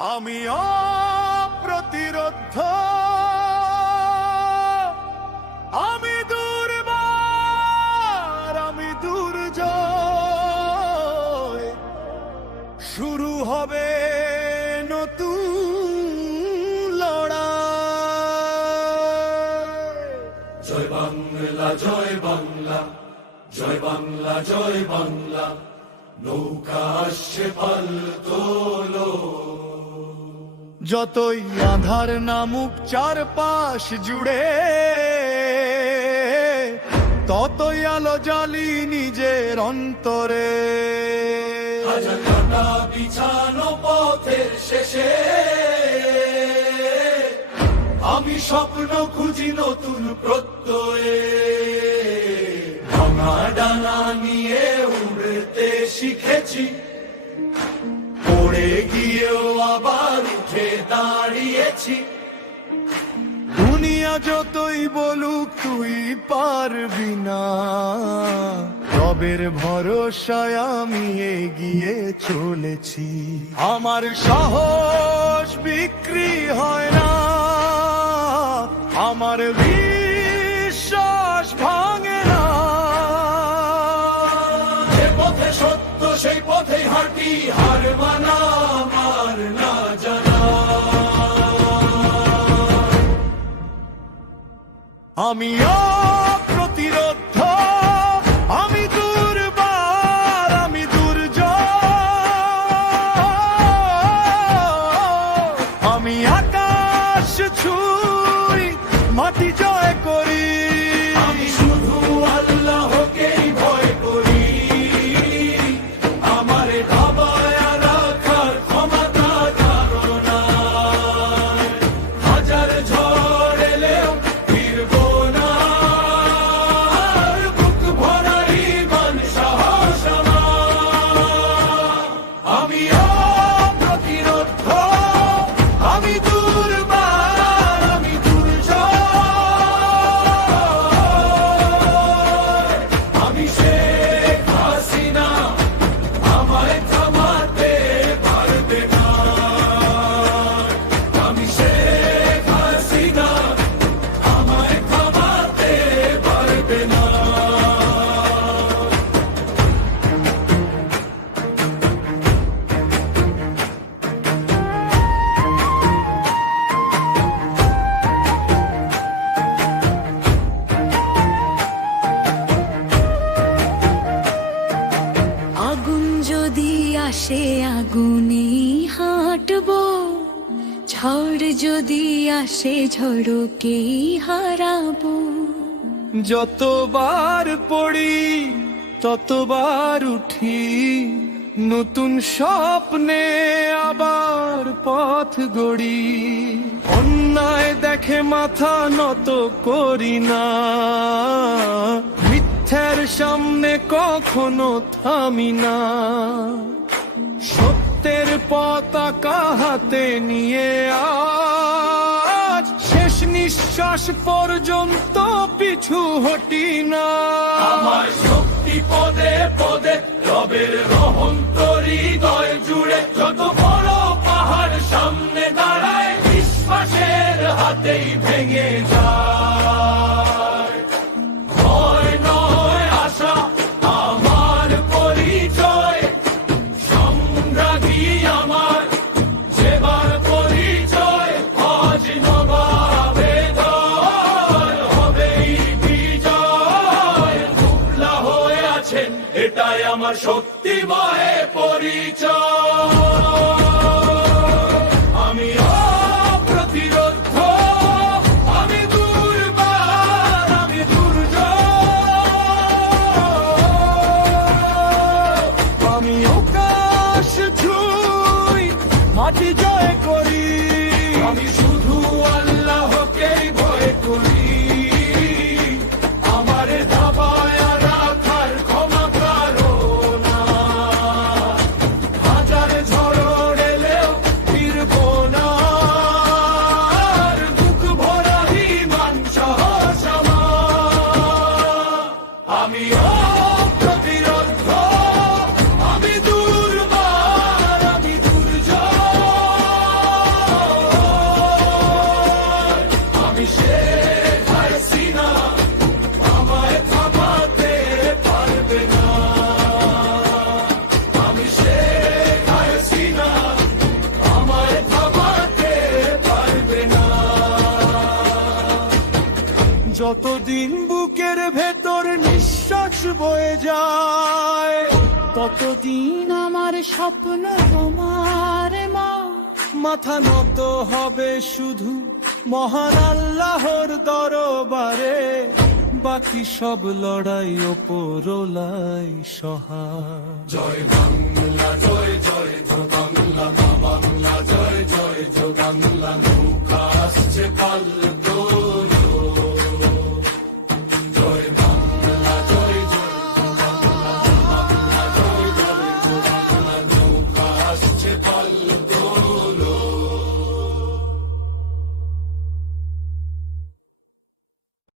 আমি অপ্রতিরোধ্য, আমি দুর্বার, আমি দুর্জয়। শুরু হবে নতুন লড়াই। জয় বাংলা, জয় বাংলা, জয় বাংলা, জয় বাংলা। নৌকা আসছে পাল তোলো। যতই আধার নামুক চারপাশ জুড়ে, ততই আলো জ্বালি নিজের অন্তরে। হাজার কাঁটা বিছানো পথের শেষে আমি স্বপ্ন খুঁজি নতুন প্রত্যয়ে। ভাঙা ডানা নিয়ে উড়তে শিখেছি, পড়ে গিয়েও আবার উঠে দাঁড়িয়েছি। দুনিয়া যতই বলুক তুই পারবি না, রবের ভরসায় আমি এগিয়ে চলেছি। আমার সাহস বিক্রি হয় না, আমার বিশ্বাস ভাঙে না। যে পথে সত্য সেই পথেই হাঁটি, হার মানা আমার না জানা। আমি অপ্রতিরোধ্য, আমি দুর্বার, আমি দুর্জয়। আমি আকাশ ছুঁই, মাটি জয় করি। আমি শুধু আল্লাহকেই ভয় করি। আমার ভাবায় রাখার ক্ষমতা কারো নাই। হাজার ঝড় এলেও ফিরবো না, বুক ভরা ঈমান সাহস আমার। আমি অপ্রতিরোধ্য, আমি দুর্বার, আমি দুর্জয়। আমি শেখ হাসিনা, আমায় থামাতে পারবে না। আমি শেখ হাসিনা, আমায় থামাতে পারবে না। আগুন যদি আসে আগুনেই হাঁটবো, ঝড় যদি আসে ঝড়কেই হারাবো। যতবার পড়ি ততবার উঠি, নতুন স্বপ্নে আবার পথ গড়ি। অন্যায় দেখে মাথা নত করি না, মিথ্যার সামনে কখনো থামি না। সত্যের পতাকা হাতে নিয়ে আজ শেষ নিঃশ্বাস পর্যন্ত পিছু হটি না। আমার শক্তি পদে পদে রবের রহন্ত হৃদয় জুড়ে। যত বড় পাহাড় সামনে দাঁড়ায়, বিশ্বাসের হাতেই ভেঙে যায়। ভয় নয় আশা আমার পরিচয়, সম্রাজ্ঞী আমার যেবার পরিচয়। আজ নবাবেদর হবেই বিজয়। মুখলা হয়ে আছেন, এটাই আমার শক্তিময় পরিচয়। আমি অপ্রতিরোধ্য, আমি দুর্বার, আমি দুর্জয়। আমি আকাশ ছুঁই, মাটি জয় করি। আমি শুধু আল্লাহকেই ভয় করি। আমার দাবায় রাখার ক্ষমা কারো নাই। হাজার ঝড় এলেও ফিরবো না, বুক ভরা ঈমান সাহস আমার। আমি অপ্রতিরোধ্য, আমি দুর্বার, আমি দুর্জয়। যতদিন বুকের ভেতর নিঃশ্বাস বয়ে যায়, ততদিন আমার স্বপ্ন তোমার মা। মাথা নত হবে শুধু মহান আল্লাহর দরবারে, বাকি সব লড়াই ওপরলাই সহায়। জয় বাংলা জয় জয় জয় বাংলা, মা বাংলা জয় জয় জয় বাংলা, নৌকা আসছে পাল্লা